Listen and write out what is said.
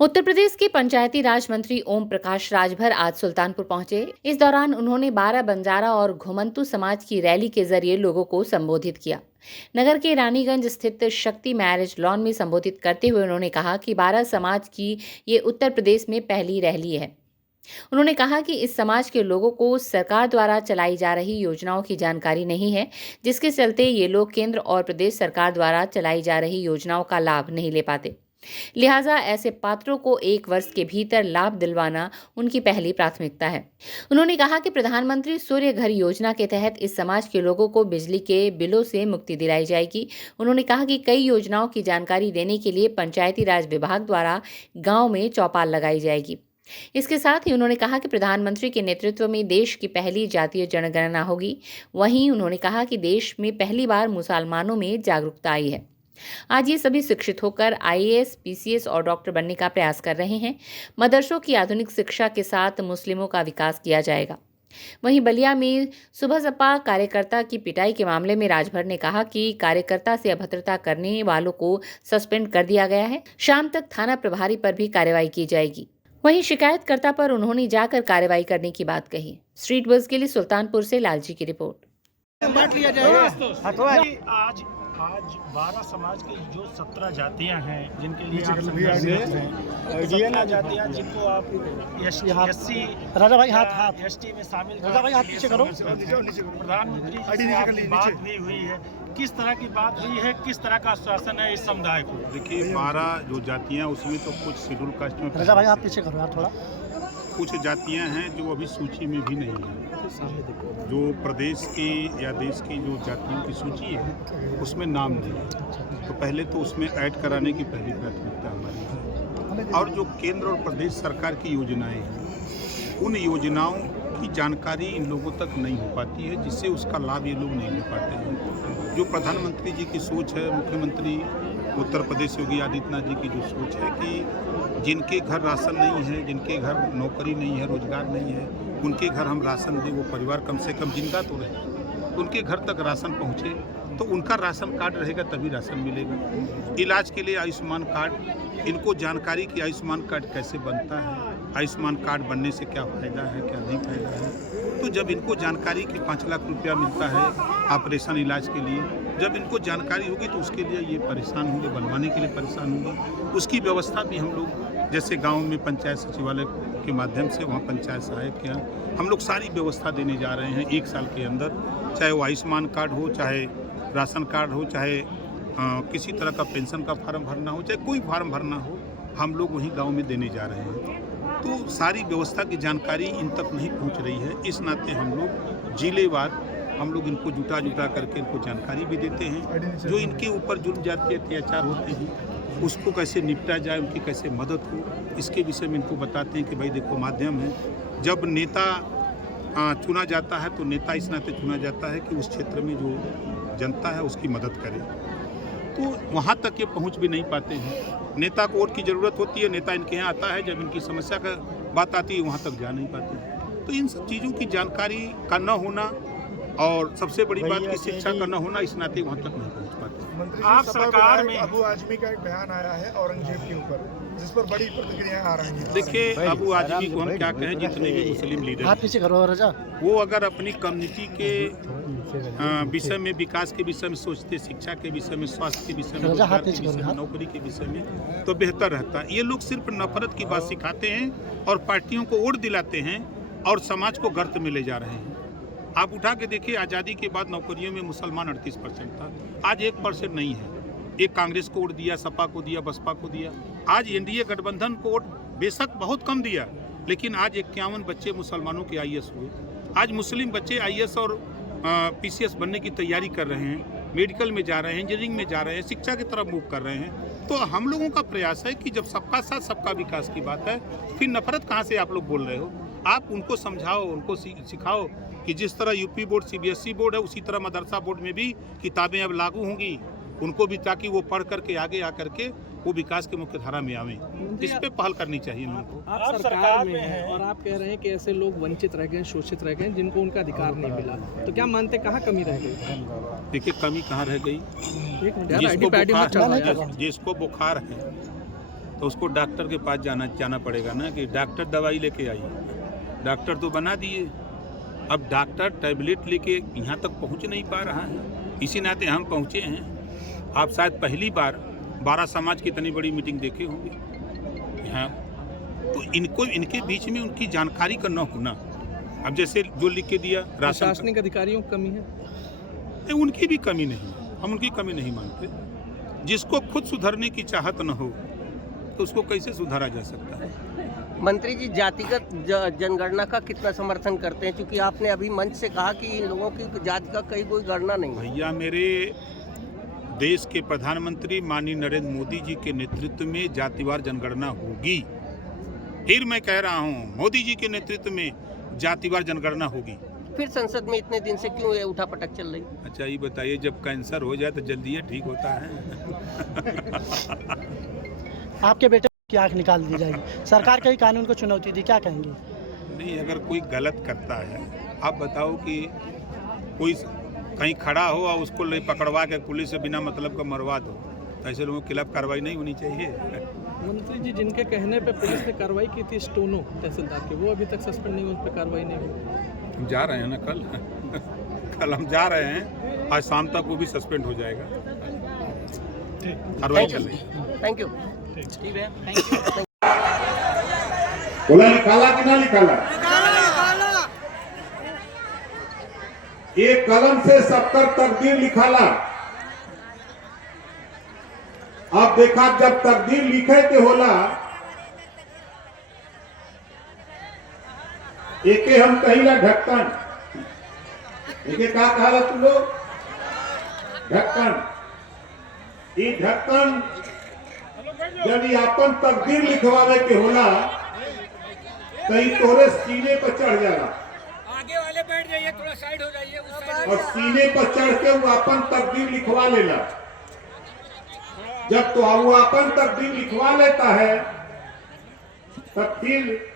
उत्तर प्रदेश के पंचायती राज मंत्री ओम प्रकाश राजभर आज सुल्तानपुर पहुंचे। इस दौरान उन्होंने 12 बंजारा और घुमंतू समाज की रैली के जरिए लोगों को संबोधित किया। नगर के रानीगंज स्थित शक्ति मैरिज लॉन में संबोधित करते हुए उन्होंने कहा कि 12 समाज की ये उत्तर प्रदेश में पहली रैली है। उन्होंने कहा कि इस समाज के लोगों को सरकार द्वारा चलाई जा रही योजनाओं की जानकारी नहीं है, जिसके चलते ये लोग केंद्र और प्रदेश सरकार द्वारा चलाई जा रही योजनाओं का लाभ नहीं ले पाते। लिहाजा ऐसे पात्रों को 1 वर्ष के भीतर लाभ दिलवाना उनकी पहली प्राथमिकता है। उन्होंने कहा कि प्रधानमंत्री सूर्य घर योजना के तहत इस समाज के लोगों को बिजली के बिलों से मुक्ति दिलाई जाएगी। उन्होंने कहा कि कई योजनाओं की जानकारी देने के लिए पंचायती राज विभाग द्वारा गांव में चौपाल लगाई जाएगी। इसके साथ ही उन्होंने कहा कि प्रधानमंत्री के नेतृत्व में देश की पहली जातीय जनगणना होगी। वहीं उन्होंने कहा कि देश में पहली बार मुसलमानों में जागरूकता आई है। आज ये सभी शिक्षित होकर आईएएस, पीसीएस और डॉक्टर बनने का प्रयास कर रहे हैं। मदरसों की आधुनिक शिक्षा के साथ मुस्लिमों का विकास किया जाएगा। वहीं बलिया में सुबह सपा कार्यकर्ता की पिटाई के मामले में राजभर ने कहा कि कार्यकर्ता से अभद्रता करने वालों को सस्पेंड कर दिया गया है। शाम तक थाना प्रभारी पर भी कार्रवाई की जाएगी। वहीं शिकायतकर्ता पर उन्होंने जाकर कार्रवाई करने की बात कही। स्ट्रीट बज़ के लिए सुल्तानपुर से लालजी की रिपोर्ट। बांट लिया जाएगा। आज 12 समाज की जो 17 जातियां हैं, जिनके लिए आप संघर्ष करते हैं, 17 जातियां जिनको आप एससी राजा भाई हाथ एसटी में शामिल राजा भाई हाथ पीछे करो। प्रधानमंत्री जी से आपकी बात भी हुई है, किस तरह की बात हुई है, किस तरह का आश्वासन है इस समुदाय को? देखिए 12 जो जातियां उसमें तो कुछ शेड्यूल कास्ट में राजा भाई हाथ पीछे करो यार थोड़ा। कुछ जातियां हैं जो अभी सूची में भी नहीं है। जो प्रदेश की या देश की जो जातियों की सूची है उसमें नाम नहीं है, तो पहले तो उसमें ऐड कराने की पहली प्राथमिकता हमारी है। और जो केंद्र और प्रदेश सरकार की योजनाएं हैं, उन योजनाओं की जानकारी इन लोगों तक नहीं हो पाती है, जिससे उसका लाभ ये लोग नहीं ले पाते हैं। जो प्रधानमंत्री जी की सोच है, मुख्यमंत्री उत्तर प्रदेश योगी आदित्यनाथ जी की जो सोच है कि जिनके घर राशन नहीं है, जिनके घर नौकरी नहीं है, रोजगार नहीं है, उनके घर हम राशन दें, वो परिवार कम से कम जिंदा तो रहे, उनके घर तक राशन पहुँचे, तो उनका राशन कार्ड रहेगा तभी राशन मिलेगा। इलाज के लिए आयुष्मान कार्ड, इनको जानकारी कि आयुष्मान कार्ड कैसे बनता है, आयुष्मान कार्ड बनने से क्या फ़ायदा है, क्या नहीं फ़ायदा है। तो जब इनको जानकारी कि 5 लाख रुपया मिलता है ऑपरेशन इलाज के लिए, जब इनको जानकारी होगी तो उसके लिए ये परेशान होंगे, बनवाने के लिए परेशान होंगे। उसकी व्यवस्था भी हम लोग जैसे गांव में पंचायत सचिवालय के माध्यम से, वहाँ पंचायत सहायक के यहाँ हम लोग सारी व्यवस्था देने जा रहे हैं 1 साल के अंदर। चाहे वो आयुष्मान कार्ड हो, चाहे राशन कार्ड हो, चाहे किसी तरह का पेंशन का फार्म भरना हो, चाहे कोई फार्म भरना हो, हम लोग वहीं गाँव में देने जा रहे हैं। तो सारी व्यवस्था की जानकारी इन तक नहीं पहुंच रही है। इस नाते हम लोग जिलेवार हम लोग इनको जुटा करके इनको जानकारी भी देते हैं। जो इनके ऊपर जुर्म जाति अत्याचार होते हैं उसको कैसे निपटा जाए, उनकी कैसे मदद हो, इसके विषय में इनको बताते हैं कि भाई देखो माध्यम है, जब नेता चुना जाता है तो नेता इस नाते चुना जाता है कि उस क्षेत्र में जो जनता है उसकी मदद करे। तो वहाँ तक ये पहुँच भी नहीं पाते हैं। नेता को वोट की ज़रूरत होती है, नेता इनके यहाँ आता है, जब इनकी समस्या का बात आती है वहाँ तक जा नहीं पाते। तो इन सब चीज़ों की जानकारी का न होना और सबसे बड़ी बात की शिक्षा का न होना, इस नाते वहाँ तक नहीं पहुँच पाते। आप सरकार में अबू आजमी का एक बयान आया है औरंगजेब के ऊपर, जिस पर बड़ी प्रतिक्रियाएं आ रही हैं। देखिए अबू आजमी को हम क्या कहें, जितने भी मुस्लिम लीडर वो अगर अपनी कम्युनिटी के विषय में, विकास के विषय में सोचते, शिक्षा के विषय में, स्वास्थ्य के विषय में, रोजगार के विषय में, नौकरी के विषय में, तो बेहतर रहता। ये लोग सिर्फ नफरत की बात सिखाते हैं और पार्टियों को वोट दिलाते हैं और समाज को गर्त में ले जा रहे हैं। आप उठा के देखिए, आज़ादी के बाद नौकरियों में मुसलमान 38% था, आज 1% नहीं है। एक कांग्रेस को वोट दिया, सपा को दिया, बसपा को दिया। आज एनडीए गठबंधन को वोट बेशक बहुत कम दिया, लेकिन आज 51 बच्चे मुसलमानों के आईएएस हुए। आज मुस्लिम बच्चे आईएएस और पीसीएस बनने की तैयारी कर रहे हैं, मेडिकल में जा रहे हैं, इंजीनियरिंग में जा रहे हैं, शिक्षा की तरफ मूव कर रहे हैं। तो हम लोगों का प्रयास है कि जब सबका साथ सबका विकास की बात है, फिर नफरत कहाँ से आप लोग बोल रहे हो? आप उनको समझाओ, उनको सिखाओ कि जिस तरह यूपी बोर्ड सीबीएसई बोर्ड है, उसी तरह मदरसा बोर्ड में भी किताबें अब लागू होंगी उनको भी, ताकि वो पढ़ करके आगे आकर के वो विकास के मुख्य धारा में आवें। इस पे पहल करनी चाहिए लोगों को। आप सरकार में हैं और आप कह रहे हैं कि ऐसे लोग वंचित रह गए, शोषित रह गए, जिनको उनका अधिकार नहीं मिला, तो क्या मानते कहाँ कमी रह गई? देखिए कमी कहाँ रह गई, जिसको बुखार है तो उसको डॉक्टर के पास जाना पड़ेगा ना कि डॉक्टर दवाई लेके आइए। डॉक्टर तो बना दिए, अब डॉक्टर टैबलेट लेके यहाँ तक पहुँच नहीं पा रहा है। इसी नाते हम पहुँचे हैं। आप शायद पहली बार 12 समाज की इतनी बड़ी मीटिंग देखे होंगे यहाँ, तो इनके बीच में उनकी जानकारी का न होना। अब जैसे जो लिख के दिया राशन, प्रशासनिक अधिकारियों की कमी है, उनकी भी कमी नहीं, हम उनकी कमी नहीं मानते। जिसको खुद सुधरने की चाहत न हो तो उसको कैसे सुधारा जा सकता है। मंत्री जी जातिगत जनगणना का कितना समर्थन करते हैं, क्योंकि आपने अभी मंच से कहा कि इन लोगों की जाति का कहीं कोई गणना नहीं है। भैया, मेरे देश के प्रधानमंत्री माननीय नरेंद्र मोदी जी के नेतृत्व में जातिवार जनगणना होगी। फिर मैं कह रहा हूँ, मोदी जी के नेतृत्व में जातिवार जनगणना होगी। फिर संसद में इतने दिन से क्यों ये उठापटक चल रही? अच्छा ये बताइए, जब कैंसर हो जाए तो जल्दी ये ठीक होता है? आपके बेटे की आंख निकाल दी जाएगी, सरकार कई कानून को चुनौती दी, क्या कहेंगे? नहीं, अगर कोई गलत करता है, आप बताओ कि कोई कहीं खड़ा हो और उसको ले पकड़वा के पुलिस से बिना मतलब का मरवा दो, तो ऐसे लोगों के खिलाफ कार्रवाई नहीं होनी चाहिए। मंत्री जी जिनके कहने पे पुलिस ने कार्रवाई की थी स्टोनो तहसीलदार के, वो अभी तक सस्पेंड नहीं हुए, उस पर कार्रवाई नहीं हुई। हम जा रहे हैं ना कल हम जा रहे हैं, आज शाम तक वो भी सस्पेंड हो जाएगा। कार्रवाई चल रही है। Thank you. बोला निकाला कि ना निकाला? एक कलम से सबकर तकदीर लिखाला। अब देखा जब तकदीर लिखे के होला, एके हम कहिला ढक्कन, एके का कहा तुम लोग? ढक्कन। ये ढक्कन जब अपन तकदीर लिखवावे के होला कहीं तोरे सीने पर चढ़ जाला, आगे वाले बैठ जाइए, थोड़ा साइड हो जाइए, उस साइड। और सीने पर चढ़ के वो अपन तकदीर लिखवा लेला। जब तो वो अपन तकदीर लिखवा लेता है तब फिर